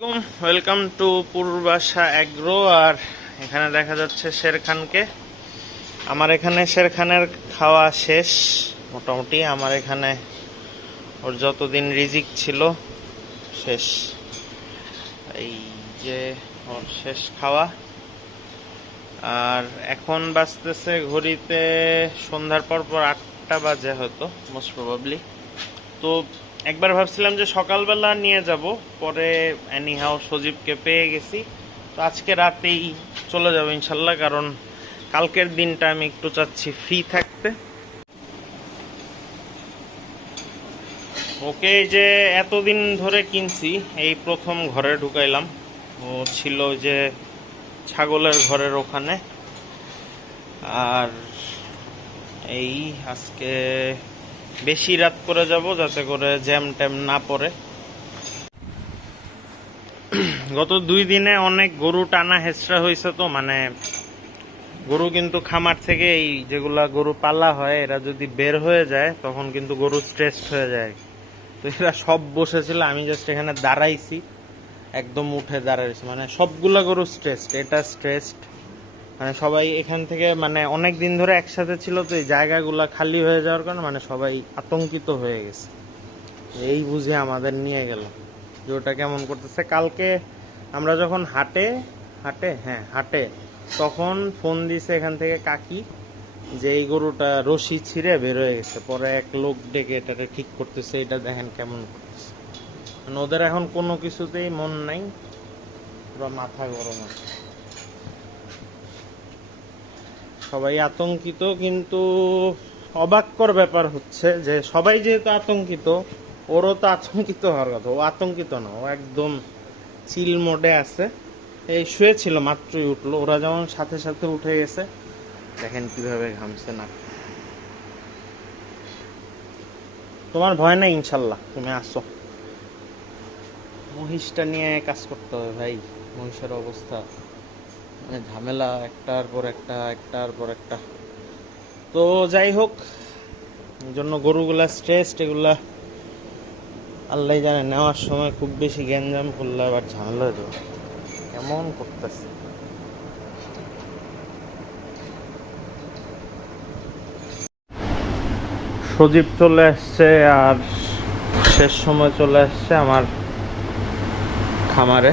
Welcome to Purbasha agro আর এখানে দেখা যাচ্ছে শেরখানকে। আমার এখানে শেরখানের খাওয়া শেষ, মোটামুটি আমার এখানে ওর যতদিন রিজিক ছিল, শেষ। এই যে ওর শেষ খাওয়া। আর এখন বাজতেছে ঘড়িতে সন্ধ্যার পর পর আটটা বাজে হয়তো মোস্ট প্রবাবলি তো একবার ভাবছিলাম যে সকালবেলা নিয়ে যাব, পরে অ্যানিহাও সজীবকে পেয়ে গেছি। তো আজকে রাতেই চলে যাব ইনশাল্লাহ, কারণ কালকের দিনটা আমি একটু চাচ্ছি ফ্রি থাকতে। ওকে যে এতদিন ধরে কিনছি, এই প্রথম ঘরে ঢুকাইলাম। ও ছিল যে ছাগলের ঘরের ওখানে। আর এই আজকে বেশি রাত করে যাব যাতে করে জ্যাম ট্যাম না পড়ে। গত দুই দিনে অনেক গরু টানা হেঁচড়া হয়েছে তো মানে গরু কিন্তু খামার থেকে এই যেগুলা গরু পালা হয়, এরা যদি বের হয়ে যায়, তখন কিন্তু গরু স্ট্রেসড হয়ে যায়। তো এরা সব বসেছিল, আমি জাস্ট এখানে দাঁড়াইছি, একদম উঠে দাঁড়াইছি মানে সবগুলা গরু স্ট্রেসড এটা স্ট্রেসড মানে সবাই এখান থেকে মানে অনেক দিন ধরে একসাথে ছিল তো এই জায়গাগুলা খালি হয়ে যাওয়ার কারণে মানে সবাই আতঙ্কিত হয়ে গেছে। এই বুঝে আমাদের নিয়ে গেল যে ওটা কেমন করতেছে। কালকে আমরা যখন হাটে হাটে? হ্যাঁ হাটে। তখন ফোন দিছে এখান থেকে কাকি যে এই গরুটা রশি ছিঁড়ে বের হয়ে গেছে। পরে এক লোক ডেকে এটাকে ঠিক করতেছে, এটা দেখেন কেমন মানে ওদের এখন কোনো কিছুতেই মন নাই, পুরো মাথা গরম আছে সবাই আতঙ্কিত, কিন্তু অবাক্যর ব্যাপার হচ্ছে যে সবাই যেহেতু আতঙ্কিত, ওরও তো আতঙ্কিত হওয়ার কথা। ও আতঙ্কিত না, ও একদম চিল মোডে আছে। এই শুয়েছিল, মাত্রই উঠল। ওরা যেমন সাথে সাথে উঠে গেছে। দেখেন কীভাবে ঘামছে না তোমার ভয় নাই ইনশাল্লাহ? তুমি আসো। মহিষটা নিয়ে কাজ করতে হবে ভাই। মহিষের অবস্থা। মানে ঝামেলা একটার পর একটা, একটার পর একটা। তো যাই হোক জন্য গরুগুলা স্ট্রেস এগুলা আল্লাহ জানে, নেওয়ার সময় খুব বেশি গ্যাঞ্জাম করলে আবার ঝামেলা হয়ে কেমন করতেছে? সজীব চলে আসছে আর শেষ সময় চলে আসছে আমার খামারে।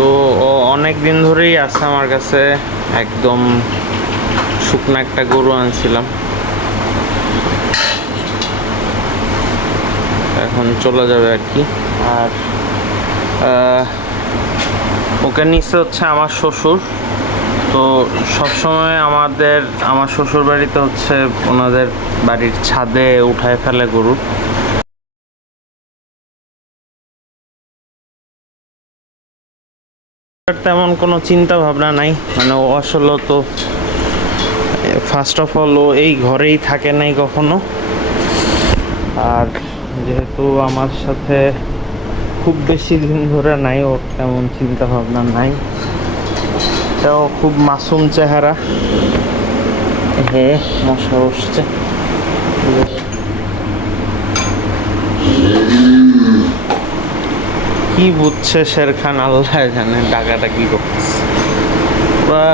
তো অনেক দিন ধরেই আছে আমার কাছে। একদম শুকনো একটা গরু আনছিলাম। এখন চলে যাবে আর কি। আর ওকে নিচে হচ্ছে আমার শ্বশুর। তো সবসময় আমাদের, আমার শ্বশুর বাড়িতে হচ্ছে ওনাদের বাড়ির ছাদে উঠায় ফেলে গরু। তেমন কোনো চিন্তা ভাবনা নাই। মানে ও আসলে তো ফার্স্ট অফ অল ও এই ঘরেই থাকে নাই কখনো। আর যেহেতু আমার সাথে খুব বেশি দিন ধরে নাই, ওর তেমন চিন্তা ভাবনা নাই। তাও খুব মাসুম চেহারা। হে, মশা বসছে। কি বুঝছে শেরখান? আল্লাহ জানে ডাকাটা কি করতেছে। ওরা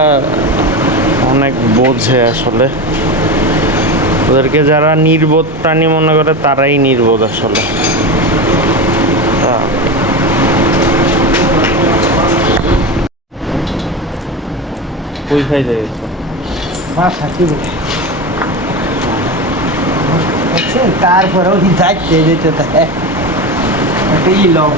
অনেক বোঝে আসলে। ওদেরকে যারা নির্বোধ প্রাণী মনে করে তারাই নির্বোধ আসলে। তা, কই খাই যায় মা থাকিব বুঝছেন তারপরেও যাচ্ছে যেতে থাকে একটা ই লং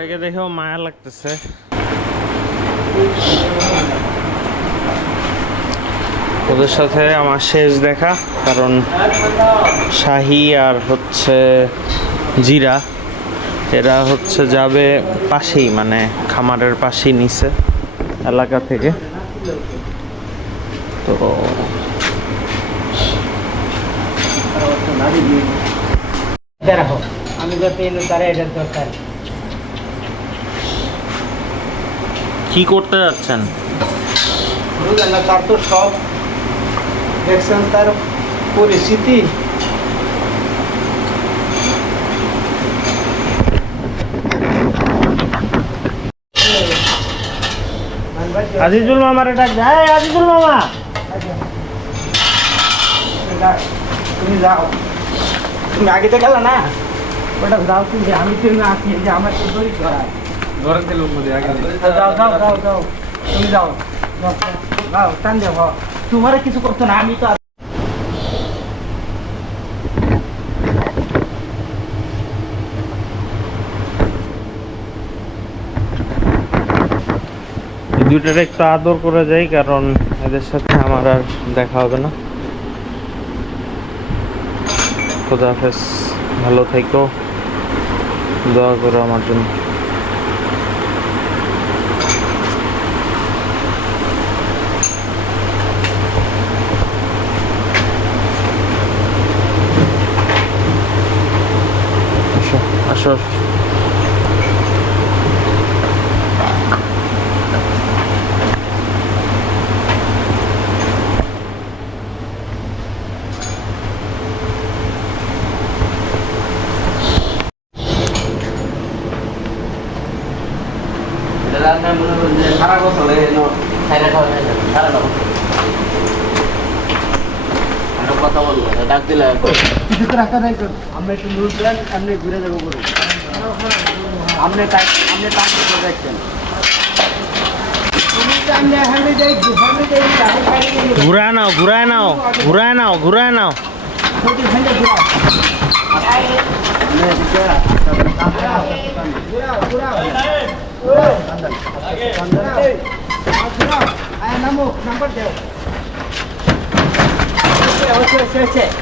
এটাকে দেখেও মায়া লাগতেছে। ওদের সাথে আমার শেষ দেখা, কারণ শাহি আর হচ্ছে জিরা, এরা হচ্ছে যাবে পাশেই মানে খামারের পাশেই নিচে এলাকা থেকে। তো আমি যাতে তারা এটার দরকার কি করতে যাচ্ছেন? বুঝলেন না তার তো সব দেখছেন তার পরিস্থিতি। আজিজুল মামার ডাক দে। এই আজিজুল মামা। তুমি যাও। তুমি আগে তো গেল না? ওটা যাও তুমি। আমি তুমি আসি যে আমার তো দড়ি করা ঘরের তেল মধ্যে আগে যাও যাও যাও যাও তুমি যাও যাও, যাও টান দেব তোমার কিছু করতো না আমি তো দুইটার একটু আদর করে যাই কারণ এদের সাথে আমার আর দেখা হবে না। খোদা হাফেজ ভালো থেকো। দোয়া করো আমার জন্য আসো আসো সারা বছর কথা বলব ডাক দিলে কিছু তো রাখা নাই আমরা একটু নুর প্ল্যান আপনি ঘুরে যাব করুন আপনি আপনি টাইম করে রাখছেন তুমি টাইম না হ্যান্ডে যাই হ্যান্ডে যাই আমি গাড়ি নিয়ে ঘুরায় নাও ঘুরায় নাও ঘুরায় নাও। ঘুরায় নাও।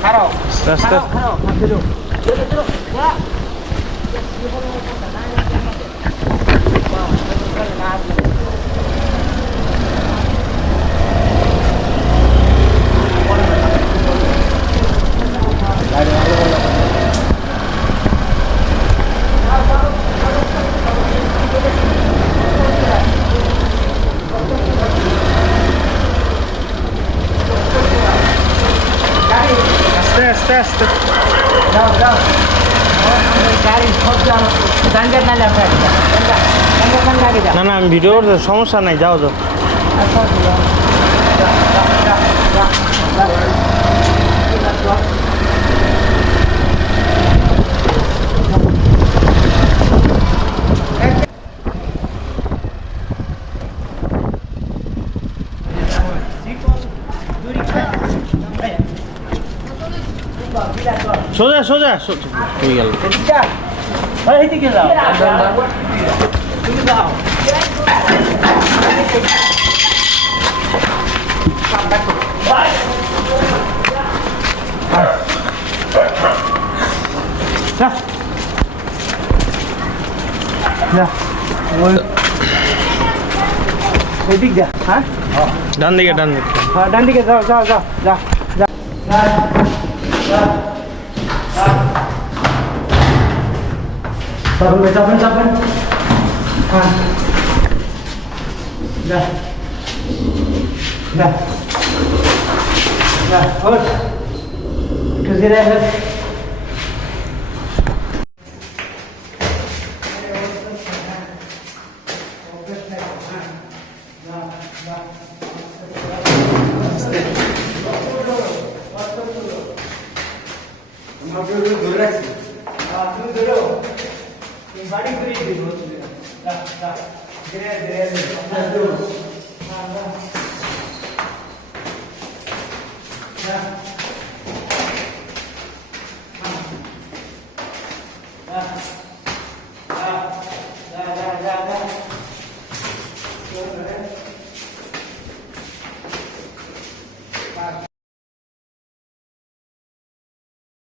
খারাপ আস্তে আস্তে খারাপ চলো চলো চলো। আস্তে আস্তে আস্তে যাও যাও গাড়ি সব যাও যাও না না আমি ভিডিও করতে সমস্যা নাই যাও যাও সোজা সোজা হয়ে গেল। হ্যাঁ? ডান দিকে ডান দিকে। হ্যাঁ ডান দিকে যাও যাও যাও যা। যা। চাপেন ভাই চাপেন চাপেন হ্যাঁ যা যা যা ওঠ একটু যা